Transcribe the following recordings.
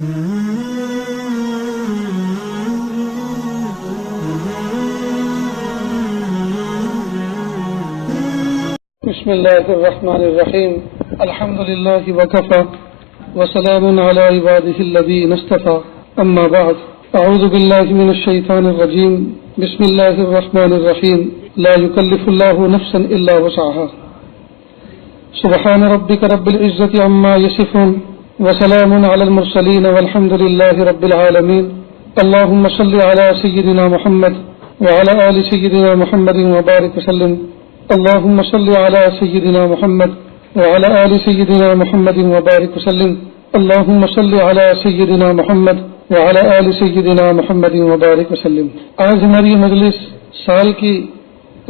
بسم الله الرحمن الرحيم الحمد لله وكفى وسلام على عباده الذين اصطفى أما بعد أعوذ بالله من الشيطان الرجيم بسم الله الرحمن الرحيم لا يكلف الله نفسا إلا وسعها سبحان ربك رب العزة عما يصفون وسلام على المرسلين والحمد لله رب العالمين اللهم صل على سيدنا محمد وعلى آل سيدنا محمد وبارك وسلم اللهم صل على سيدنا محمد وعلى آل سيدنا محمد وبارك وسلم اللهم صل على سيدنا محمد وعلى آل سيدنا محمد وبارك وسلم. آج ہماری مجلس سال کی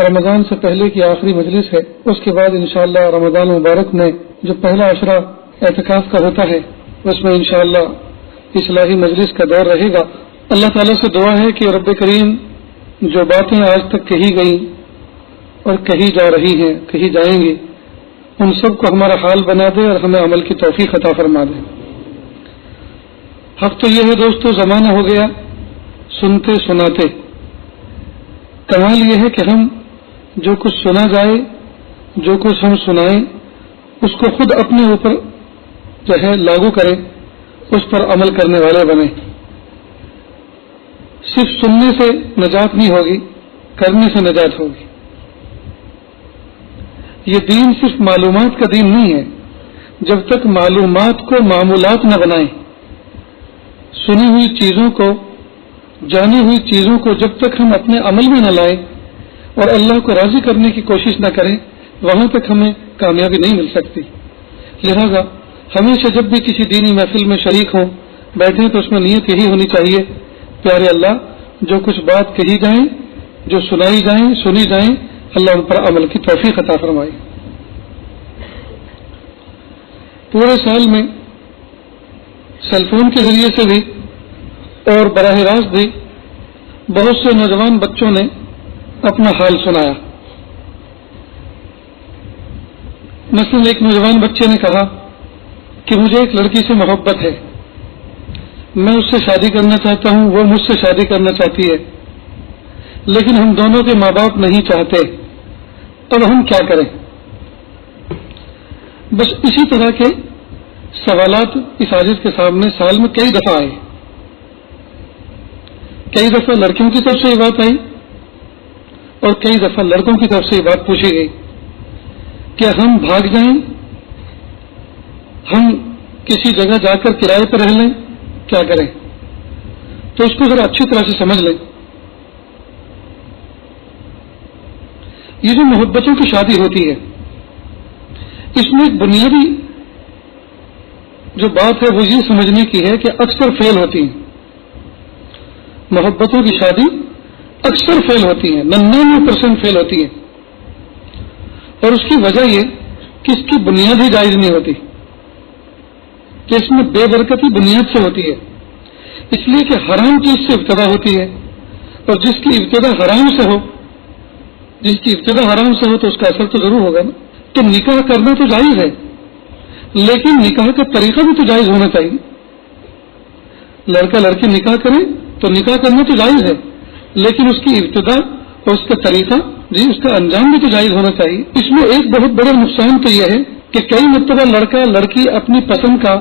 رمضان سے پہلے کی آخری مجلس ہے. اس کے بعد انشاءاللہ رمضان مبارک میں جو پہلا عشرہ اعتکاف کا ہوتا ہے اس میں انشاءاللہ اصلاحی مجلس کا دور رہے گا. اللہ تعالیٰ سے دعا ہے کہ رب کریم جو باتیں آج تک کہی گئی اور کہی جا رہی ہیں کہی جائیں گی ان سب کو ہمارا حال بنا دے اور ہمیں عمل کی توفیق عطا فرما دے. حق تو یہ ہے دوستو زمانہ ہو گیا سنتے سناتے. کمال یہ ہے کہ ہم جو کچھ سنا جائے جو کچھ ہم سنائیں اس کو خود اپنے اوپر جو ہے لاگو کریں اس پر عمل کرنے والے بنیں. صرف سننے سے نجات نہیں ہوگی کرنے سے نجات ہوگی. یہ دین صرف معلومات کا دین نہیں ہے. جب تک معلومات کو معمولات نہ بنائیں سنی ہوئی چیزوں کو جانی ہوئی چیزوں کو جب تک ہم اپنے عمل میں نہ لائیں اور اللہ کو راضی کرنے کی کوشش نہ کریں وہاں تک ہمیں کامیابی نہیں مل سکتی. لہذا ہمیشہ جب بھی کسی دینی محفل میں شریک ہوں بیٹھیں تو اس میں نیت یہی ہونی چاہیے پیارے اللہ جو کچھ بات کہی جائیں جو سنائی جائیں سنی جائیں اللہ ان پر عمل کی توفیق عطا فرمائے. پورے سال میں سیل فون کے ذریعے سے بھی اور براہ راست بھی بہت سے نوجوان بچوں نے اپنا حال سنایا. مثلا ایک نوجوان بچے نے کہا کہ مجھے ایک لڑکی سے محبت ہے میں اس سے شادی کرنا چاہتا ہوں وہ مجھ سے شادی کرنا چاہتی ہے لیکن ہم دونوں کے ماں باپ نہیں چاہتے اب ہم کیا کریں. بس اسی طرح کے سوالات اس عاجز کے سامنے سال میں کئی دفعہ آئے. کئی دفعہ لڑکیوں کی طرف سے یہ بات آئی اور کئی دفعہ لڑکوں کی طرف سے یہ بات پوچھی گئی کہ ہم بھاگ جائیں ہم کسی جگہ جا کر کرائے پر رہ لیں کیا کریں. تو اس کو ذرا اچھی طرح سے سمجھ لیں. یہ جو محبتوں کی شادی ہوتی ہے اس میں ایک بنیادی جو بات ہے وہ یہ سمجھنے کی ہے کہ اکثر فیل ہوتی ہیں. محبتوں کی شادی اکثر فیل ہوتی ہیں 99% فیل ہوتی ہیں اور اس کی وجہ یہ کہ اس کی بنیاد ہی جائز نہیں ہوتی کہ اس میں بے برکتی بنیاد سے ہوتی ہے. اس لیے کہ حرام چیز سے ابتدا ہوتی ہے اور جس کی ابتدا حرام سے ہو تو اس کا اثر تو ضرور ہوگا نا. تو نکاح کرنا تو جائز ہے لیکن نکاح کا طریقہ بھی تو جائز ہونا چاہیے. لڑکا لڑکی نکاح کرے تو نکاح کرنا تو جائز ہے لیکن اس کی ابتدا اور اس کا طریقہ اس کا انجام بھی تو جائز ہونا چاہیے. اس میں ایک بہت بڑا نقصان تو یہ ہے کہ کئی مرتبہ لڑکا لڑکی اپنی پسند کا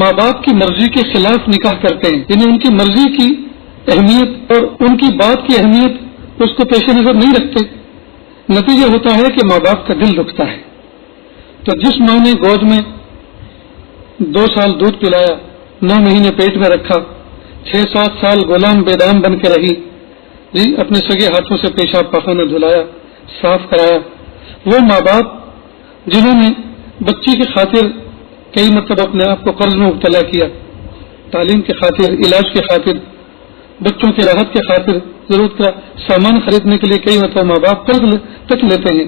ماں باپ کی مرضی کے خلاف نکاح کرتے ہیں یعنی ان کی مرضی کی اہمیت اور ان کی بات کی اہمیت اس کو پیش نظر نہیں رکھتے. نتیجہ ہوتا ہے کہ ماں باپ کا دل دکھتا ہے. تو جس ماں نے گود میں 2 سال دودھ پلایا 9 مہینے پیٹ میں رکھا 6-7 سال غلام بیدام بن کے رہی اپنے سگے ہاتھوں سے پیشاب پاخانہ دھلایا صاف کرایا وہ ماں باپ جنہوں نے بچی کی خاطر کئی مرتبہ اپنے آپ کو قرض میں مبتلا کیا تعلیم کی خاطر علاج کی خاطر بچوں کی راحت کی خاطر ضرورت کا سامان خریدنے کے لیے کئی مرتبہ ماں باپ قرض تک لیتے ہیں.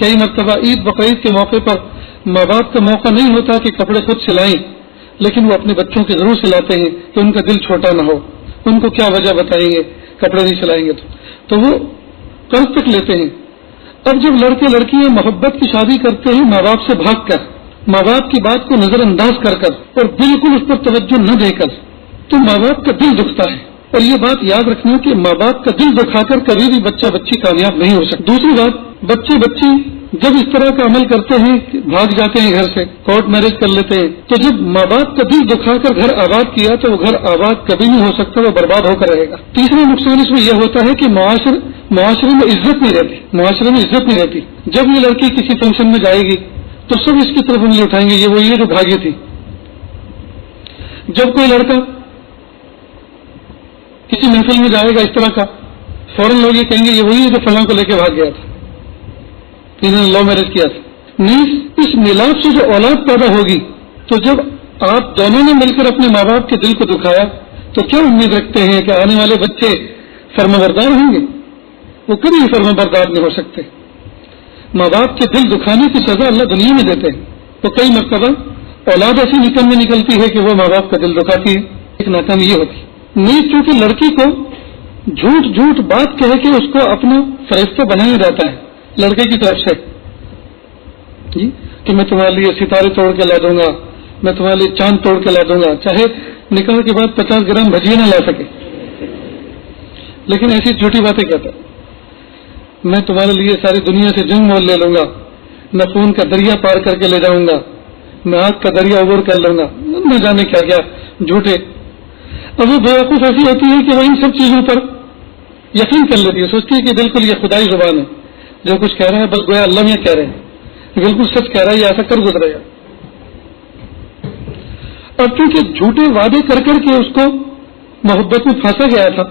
کئی مرتبہ عید بقرعید کے موقع پر ماں باپ کا موقع نہیں ہوتا کہ کپڑے خود سلائیں لیکن وہ اپنے بچوں کے ضرور سلاتے ہیں کہ ان کا دل چھوٹا نہ ہو. ان کو کیا وجہ بتائیں گے کپڑے نہیں سلائیں گے تو وہ قرض تک لیتے ہیں. اب جب لڑکے لڑکیاں محبت کی شادی کرتے ہیں ماں باپ سے بھاگ کر ماں باپ کی بات کو نظر انداز کر اور بالکل اس پر توجہ نہ دے کر تو ماں باپ کا دل دکھتا ہے. اور یہ بات یاد رکھنا کہ ماں باپ کا دل دکھا کر کبھی بھی بچہ بچی کامیاب نہیں ہو سکتا. دوسری بات، بچے بچی جب اس طرح کا عمل کرتے ہیں، بھاگ جاتے ہیں گھر سے، کورٹ میرج کر لیتے ہیں، تو جب ماں باپ کا دل دکھا کر گھر آباد کیا تو وہ گھر آباد کبھی نہیں ہو سکتا، وہ برباد ہو کر رہے گا. تیسرا نقصان اس میں یہ ہوتا ہے کہ معاشرے میں عزت نہیں رہتی. معاشرے میں عزت نہیں رہتی. جب یہ لڑکی کسی فنکشن میں جائے گی تو سب اس کی طرف انگلی اٹھائیں گے، یہ وہی ہے جو بھاگی تھی. جب کوئی لڑکا کسی محفل میں جائے گا اس طرح کا، فوراً لوگ یہ کہیں گے یہ وہی ہے جو فلاں کو لے کے بھاگ گیا تھا، انہوں نے لو میرج کیا تھا. اس ملاپ سے جو اولاد پیدا ہوگی، تو جب آپ دونوں نے مل کر اپنے ماں باپ کے دل کو دکھایا تو کیا امید رکھتے ہیں کہ آنے والے بچے فرمانبردار ہوں گے؟ وہ کبھی فرمانبردار نہیں ہو سکتے. ماں باپ کے دل دکھانے کی سزا اللہ دنیا میں دیتے ہیں. تو کئی مرتبہ اولاد ایسی نکلتی ہے کہ وہ ماں باپ کا دل دکھاتی ہے. ایک ناکامی یہ ہوتی ہے نہیں، چونکہ لڑکی کو جھوٹ بات کہہ کے اس کو اپنا فرشتہ بنایا جاتا ہے لڑکے کی طرف سے، جی کہ میں تمہارے لیے ستارے توڑ کے لا دوں گا، میں تمہارے لیے چاند توڑ کے لا دوں گا، چاہے نکاح کے بعد 50 گرام بھجیے نہ لا سکے، لیکن ایسی جھوٹی باتیں کہتا ہے. میں تمہارے لیے ساری دنیا سے جنگ مول لے لوں گا، میں خون کا دریا پار کر کے لے جاؤں گا، میں آگ کا دریا عبور کر لوں گا، نہ جانے کیا کیا جھوٹے. اب وہ بیوقوف ایسی ہوتی ہے کہ وہ ان سب چیزوں پر یقین کر لیتی ہے، سوچتی ہے کہ بالکل یہ خدائی زبان ہے، جو کچھ کہہ رہا ہے بس گویا اللہ میں کہہ رہے ہیں، بالکل سچ کہہ رہا ہے، یہ ایسا کر گزرے گا. اور کیونکہ جھوٹے وعدے کر کے اس کو محبت میں پھانسا گیا تھا،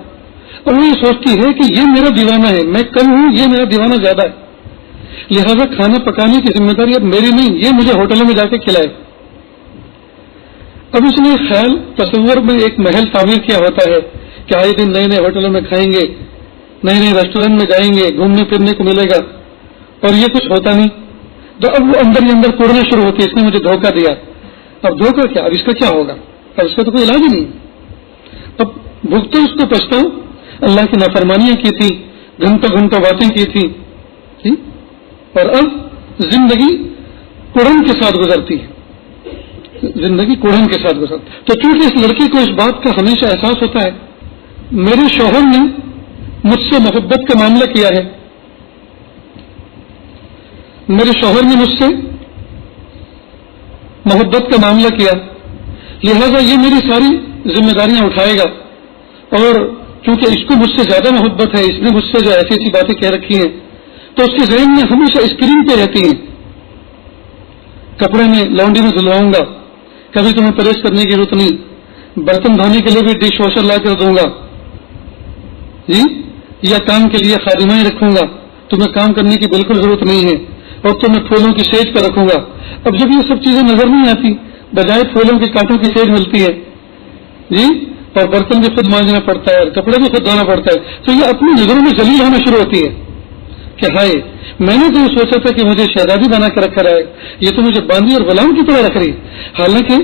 اور وہ یہ سوچتی ہے کہ یہ میرا دیوانہ ہے، میں کم ہوں، یہ میرا دیوانہ زیادہ ہے، لہذا کھانا پکانے کی ذمہ داری اب میری نہیں، یہ مجھے ہوٹلوں میں جا کے کھلائے. اب اس نے خیال تصور میں ایک محل تعمیر کیا ہوتا ہے کہ آئے دن نئے نئے ہوٹلوں میں کھائیں گے، نئے نئے ریسٹورینٹ میں جائیں گے، گھومنے پھرنے کو ملے گا، اور یہ کچھ ہوتا نہیں. تو اب وہ اندر ہی اندر کوڑنا شروع ہوتی ہے، اس نے مجھے دھوکہ دیا. اب دھوکہ کیا، اب اس کا کیا ہوگا، اب اس کا تو کوئی علاج ہی نہیں. اب بھگتے اس کو پچھتاؤ، اللہ کی نافرمانیاں کی تھی، گھنٹوں باتیں کی تھی، اور اب زندگی کوڑن کے ساتھ گزرتی ہے، زندگی کوڑن کے ساتھ گزرتی. تو چونکہ اس لڑکی کو اس بات کا ہمیشہ احساس ہوتا ہے میرے شوہر نے مجھ سے محبت کا معاملہ کیا ہے، میرے شوہر نے مجھ سے محبت کا معاملہ کیا، لہذا یہ میری ساری ذمہ داریاں اٹھائے گا، اور چونکہ اس کو مجھ سے زیادہ محبت ہے، اس نے مجھ سے جو ایسی باتیں کہہ رکھی ہیں، تو اس کے ذہن میں ہمیشہ اسکرین پہ رہتی ہیں. کپڑے میں لانڈری میں دھلواؤں گا، کبھی تمہیں پریس کرنے کی ضرورت نہیں، برتن دھونے کے لیے بھی ڈش واشر لا کر دوں گا، جی یا کام کے لیے خادمائیں رکھوں گا، تمہیں کام کرنے کی بالکل ضرورت نہیں ہے، اور تمہیں پھولوں کی سیج پر رکھوں گا. اب جب یہ سب چیزیں نظر نہیں آتی، بجائے پھولوں کے کانٹوں کی سیج ملتی ہے، جی اور برتن بھی خود مانجنا پڑتا ہے اور کپڑے بھی خود دھونا پڑتا ہے، تو یہ اپنی نظروں میں ذلیل ہونا شروع ہوتی ہے کہ ہائے میں نے تو یہ سوچا تھا کہ مجھے شہزادی بنا کے رکھا رہے، یہ تو مجھے باندھی اور غلام کی طرح رکھ رہی. حالانکہ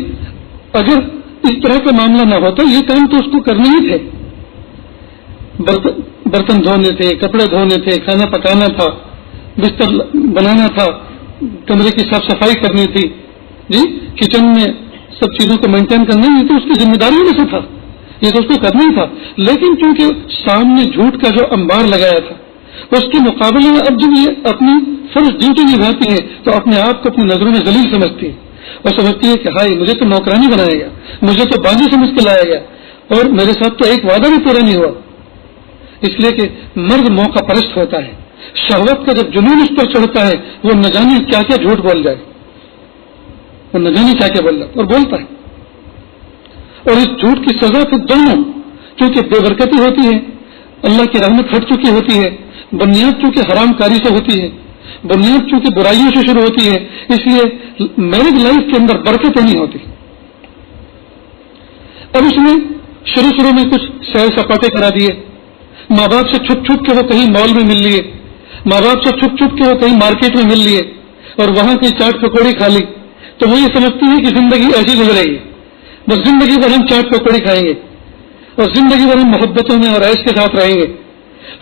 اگر اس طرح کا معاملہ نہ ہوتا یہ کام تو اس کو کرنے ہی تھے، برتن دھونے تھے، کپڑے دھونے تھے، کھانا پکانا تھا، بستر بنانا تھا، کمرے کی صاف صفائی کرنی تھی، جی کچن میں سب چیزوں کو مینٹین کرنا، یہ تو اس کی ذمہ داریوں میں سے تھا، یہ تو اس کو کرنا ہی تھا. لیکن چونکہ سامنے جھوٹ کا جو انبار لگایا تھا، اس کے مقابلے میں اب جب یہ اپنی فرض ڈیوٹی نبھاتی ہے تو اپنے آپ کو اپنی نظروں میں ذلیل سمجھتی ہے، اور سمجھتی ہے کہ ہائی مجھے تو نوکرانی بنایا گیا، مجھے تو باغی سمجھ کے لایا گیا، اور میرے ساتھ تو ایک وعدہ بھی پورا نہیں ہوا. اس لیے کہ مرد موقع پرست ہوتا ہے، شہوت کا جب جنون اس پر چڑھتا ہے وہ نہ جانے کیا کیا جھوٹ بول جائے، وہ نہ جانے کیا کیا بول جائے اور بولتا ہے. اور اس جھوٹ کی سزا پھر دونوں، کیونکہ بے برکتی ہوتی ہے، اللہ کی رحمت ہٹ چکی ہوتی ہے، بنیاد چونکہ حرام کاری سے ہوتی ہے، بنیاد چونکہ برائیوں سے شروع ہوتی ہے، اس لیے میرج لائف کے اندر برکتیں نہیں ہوتی. اب اس میں شروع میں کچھ سیر سپاٹے کرا دیے، ماں باپ سے چھپ کے وہ کہیں مال میں مل لیے، ماں باپ سے چھپ کے وہ کہیں مارکیٹ میں مل لیے، اور وہاں کی چاٹ پکوڑی کھا لی، تو وہ یہ سمجھتی ہے کہ زندگی ایسی گزرے گی، بس زندگی بھر ہم چاٹ پکوڑی کھائیں گے اور زندگی بھر ہم محبتوں میں اور عیش کے ساتھ رہیں گے.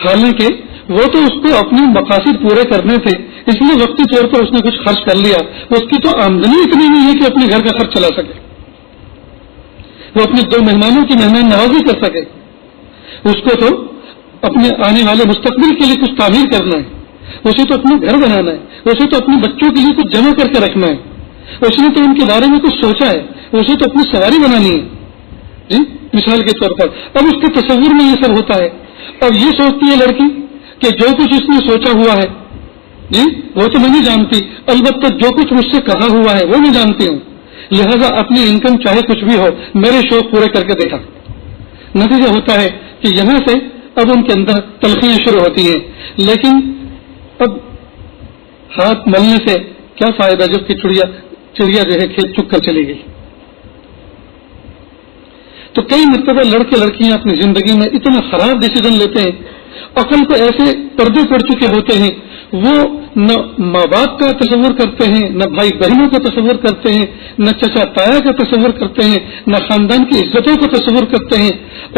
حالانکہ وہ تو اس کو اپنے مقاصد پورے کرنے تھے، اس لیے وقتی طور پر اس نے کچھ خرچ کر لیا، اس کی تو آمدنی اتنی نہیں ہے کہ اپنے گھر کا خرچ چلا سکے. وہ اپنے 2 مہمانوں کی مہمان نوازی کر سکے. اس کو تو اپنے آنے والے مستقبل کے لیے کچھ تعمیر کرنا ہے، اسے تو اپنا گھر بنانا ہے، اسے تو اپنے بچوں کے لیے کچھ جمع کر کے رکھنا ہے، اس نے تو ان کے بارے میں کچھ سوچا ہے، اسے تو اپنی سواری بنانی ہے. جی مثال کے طور پر اب اس کے تصور میں یہ سب ہوتا ہے. اب یہ سوچتی ہے لڑکی کہ جو کچھ اس نے سوچا ہوا ہے جی وہ تو میں نہیں جانتی، البتہ جو کچھ مجھ سے کہا ہوا ہے وہ میں جانتی ہوں، لہذا اپنی انکم چاہے کچھ بھی ہو میرے شوق پورے کر کے دیکھا. نتیجہ ہوتا ہے کہ یہاں سے اب ان کے اندر تلخیاں شروع ہوتی ہیں. لیکن اب ہاتھ ملنے سے کیا فائدہ جب کہ چڑیا جو ہے کھیت چک کر چلی گئی. تو کئی مرتبہ لڑکے لڑکیاں اپنی زندگی میں اتنا خراب ڈیسیزن لیتے ہیں، عقل کو ایسے پردے پڑ چکے ہوتے ہیں، وہ نہ ماں باپ کا تصور کرتے ہیں، نہ بھائی بہنوں کا تصور کرتے ہیں، نہ چچا تایا کا تصور کرتے ہیں، نہ خاندان کی عزتوں کا تصور کرتے ہیں،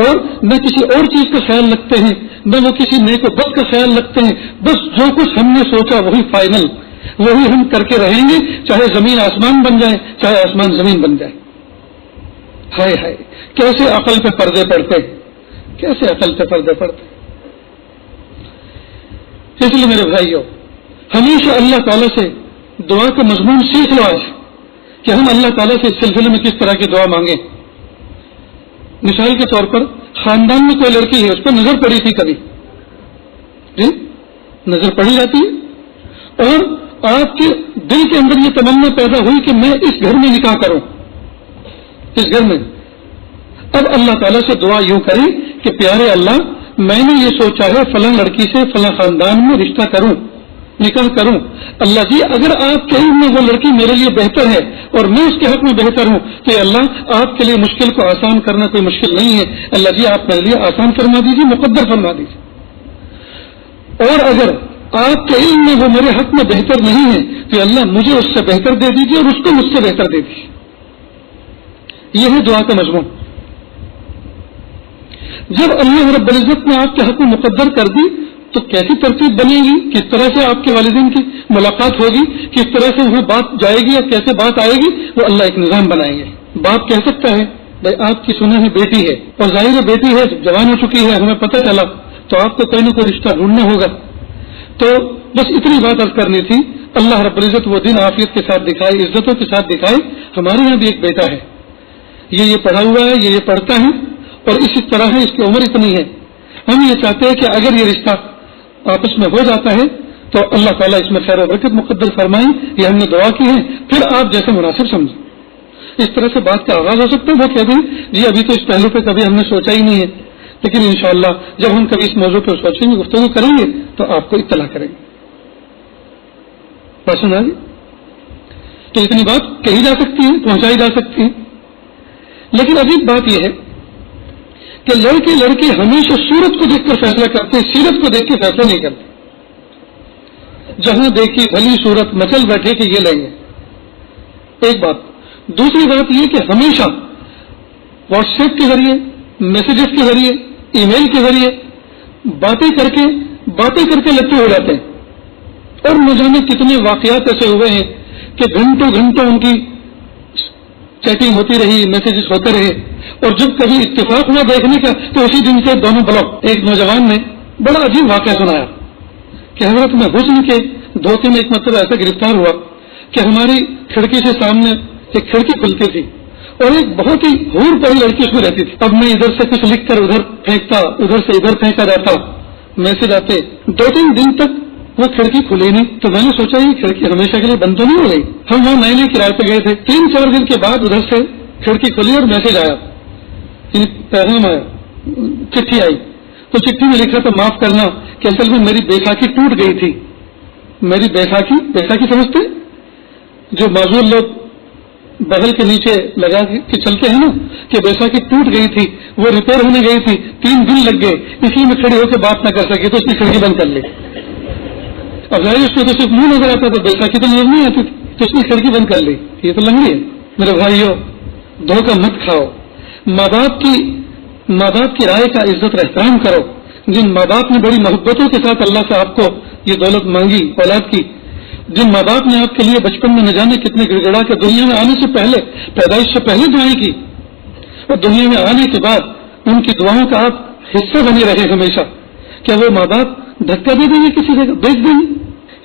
اور نہ کسی اور چیز کا خیال رکھتے ہیں، نہ وہ کسی نیک و بد کا خیال رکھتے ہیں. بس جو کچھ ہم نے سوچا وہی فائنل، وہی ہم کر کے رہیں گے، چاہے زمین آسمان بن جائے چاہے آسمان زمین بن جائے. ہائے ہائے کیسے عقل پہ پردے پڑتے، کیسے عقل پہ پردے پڑتے. اس لیے میرے بھائیوں ہمیشہ اللہ تعالیٰ سے دعا کا مضمون سیکھ لو آج کہ ہم اللہ تعالیٰ سے اس سلسلے میں کس طرح کی دعا مانگیں. مثال کے طور پر خاندان میں کوئی لڑکی ہے، اس پر نظر پڑی تھی کبھی جی نظر پڑی جاتی ہے، اور آپ کے دل کے اندر یہ تمنا پیدا ہوئی کہ میں اس گھر میں نکاح کروں، اس گھر میں. اب اللہ تعالیٰ سے دعا یوں کریں کہ پیارے اللہ میں نے یہ سوچا ہے فلاں لڑکی سے فلاں خاندان میں رشتہ کروں، نکاح کروں. اللہ جی اگر آپ کے علم میں وہ لڑکی میرے لیے بہتر ہے اور میں اس کے حق میں بہتر ہوں تو اللہ آپ کے لیے مشکل کو آسان کرنا کوئی مشکل نہیں ہے. اللہ جی آپ میرے لیے آسان فرما دیجیے، مقدر فرما دیجیے. اور اگر آپ کے علم میں وہ میرے حق میں بہتر نہیں ہے تو اللہ مجھے اس سے بہتر دے دیجیے اور اس کو مجھ سے بہتر دے دیجیے. یہ ہے دعا کا مضمون. جب اللہ رب العزت نے آپ کے حق میں مقدر کر دی تو کیسی ترتیب بنے گی، کس طرح سے آپ کے والدین کی ملاقات ہوگی، کس طرح سے وہاں بات جائے گی اور کیسے بات آئے گی، وہ اللہ ایک نظام بنائیں گے. باپ کہہ سکتا ہے بھائی آپ کی سنا ہے بیٹی ہے اور ظاہر ہے بیٹی ہے جوان ہو چکی ہے، ہمیں پتہ چلا تو آپ کو کوئی نہ کوئی رشتہ ڈھونڈنا ہوگا. تو بس اتنی بات عرض کرنی تھی. اللہ رب العزت وہ دن عافیت کے ساتھ دکھائے، عزتوں کے ساتھ دکھائے. ہمارے یہاں بھی ایک بیٹا ہے، یہ پڑھا ہوا ہے، یہ پڑھتا ہے اور اسی طرح ہے، اس کی عمر اتنی ہے. ہم یہ چاہتے ہیں کہ اگر یہ رشتہ آپس میں ہو جاتا ہے تو اللہ تعالیٰ اس میں خیر و برکت مقدر فرمائیں. یہ ہم نے دعا کی ہے، پھر آپ جیسے مناسب سمجھیں. اس طرح سے بات کا آغاز ہو سکتا ہے. وہ کہہ دیں جی ابھی تو اس پہلو پہ کبھی ہم نے سوچا ہی نہیں ہے، لیکن انشاءاللہ جب ہم کبھی اس موضوع پہ سوچیں گے، گفتگو کریں گے تو آپ کو اطلاع کریں گے. پسند آ گئی تو اتنی بات کہی جا سکتی ہے، پہنچائی جا سکتی ہے. لیکن عجیب بات یہ ہے کہ لڑکے لڑکے ہمیشہ صورت کو دیکھ کر فیصلہ کرتے ہیں، سیرت کو دیکھ کے فیصلہ نہیں کرتے. جہاں دیکھی بھلی صورت مچل بیٹھے کہ یہ لیں گے، ایک بات. دوسری بات یہ کہ ہمیشہ واٹس ایپ کے ذریعے، میسیجز کے ذریعے، ای میل کے ذریعے باتیں کر کے لٹے ہو جاتے ہیں. اور نہ جانے کتنے واقعات ایسے ہوئے ہیں کہ گھنٹوں گھنٹوں ان کی چیٹنگ ہوتی رہی، میسیجز ہوتے رہے، اور جب کبھی اتفاق ہوا دیکھنے کا تو اسی دن سے دونوں بلاک. ایک نوجوان نے بڑا عجیب واقعہ سنایا کہ حضرت میں حسن کے دھوکے میں ایک مرتبہ ایسا گرفتار ہوا کہ ہماری کھڑکی سے سامنے ایک کھڑکی کھلتی تھی اور ایک بہت ہی حور پری لڑکی اس میں رہتی تھی. اب میں ادھر سے کچھ لکھ کر ادھر پھینکتا، ادھر سے ادھر پھینکا جاتا، میسج آتے. 2-3 دن تک وہ کھڑکی کھلی نہیں. تو میں نے سوچا یہ کھڑکی ہمیشہ کے لیے بند تو نہیں ہو گئی. ہم وہاں نئے کرائے پہ گئے تھے. 3-4 دن کے بعد ادھر سے کھڑکی کھلی اور میسج آیا، پیغام آیا، چٹھی آئی. تو چٹھی میں لکھا تھا معاف کرنا کہ اصل میں میری بیساکھی ٹوٹ گئی تھی. میری بیساکھی سمجھتے جو معذور لوگ بغل کے نیچے لگا کے چلتے ہیں نا، کہ بیساکھی ٹوٹ گئی تھی، وہ ریپیئر ہونے گئی تھی، 3 دن لگ گئے، اس لیے میں کھڑے ہو کے بات نہ کر سکے تو اس نے کھڑکی بند کر لی. اب ظاہر اس میں تو صرف منہ نظر آتا تھا، بیساکھی تو نظر نہیں آتی تھی، تو اس نے کھڑکی بند کر لی. یہ تو لنگڑی ہے. میرے بھائیو دھوکہ مت کھاؤ. ماں باپ کی رائے کا عزت اور احترام کرو. جن ماں باپ نے بڑی محبتوں کے ساتھ اللہ سے آپ کو یہ دولت مانگی اولاد کی، جن ماں باپ نے آپ کے لیے بچپن میں نہ جانے کتنے گڑ گڑا کے دنیا میں آنے سے پہلے، پیدائش سے پہلے دعائیں کی، اور دنیا میں آنے کے بعد ان کی دعاؤں کا آپ حصہ بنے رہے ہمیشہ. کیا وہ ماں باپ دھکا دے دیں گے کسی جگہ بیچ دیں گے؟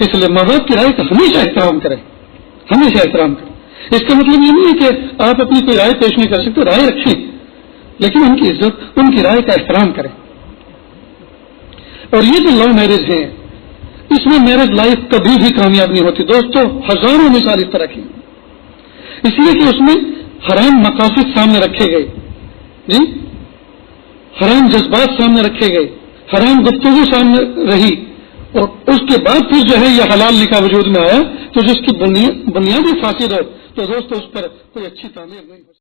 اس لیے ماں باپ کی رائے کا ہمیشہ احترام کریں, ہمیشہ احترام کریں. اس کا مطلب یہ نہیں ہے کہ آپ اپنی کوئی رائے پیش نہیں کر سکتے, رائے رکھیں, لیکن ان کی عزت, ان کی رائے کا احترام کریں. اور یہ جو لو میرج ہیں, اس میں میرج لائف کبھی بھی کامیاب نہیں ہوتی دوستو. ہزاروں مثال اس طرح کی, اس لیے کہ اس میں حرام مقاصد سامنے رکھے گئے, جی, حرام جذبات سامنے رکھے گئے, حرام گفتگو سامنے رہی, اور اس کے بعد پھر جو ہے یہ حلال نکاح وجود میں آیا, تو جس کی بنیادی فاسد ہو تو دوستو اس پر کوئی اچھی تعمیر نہیں ہو.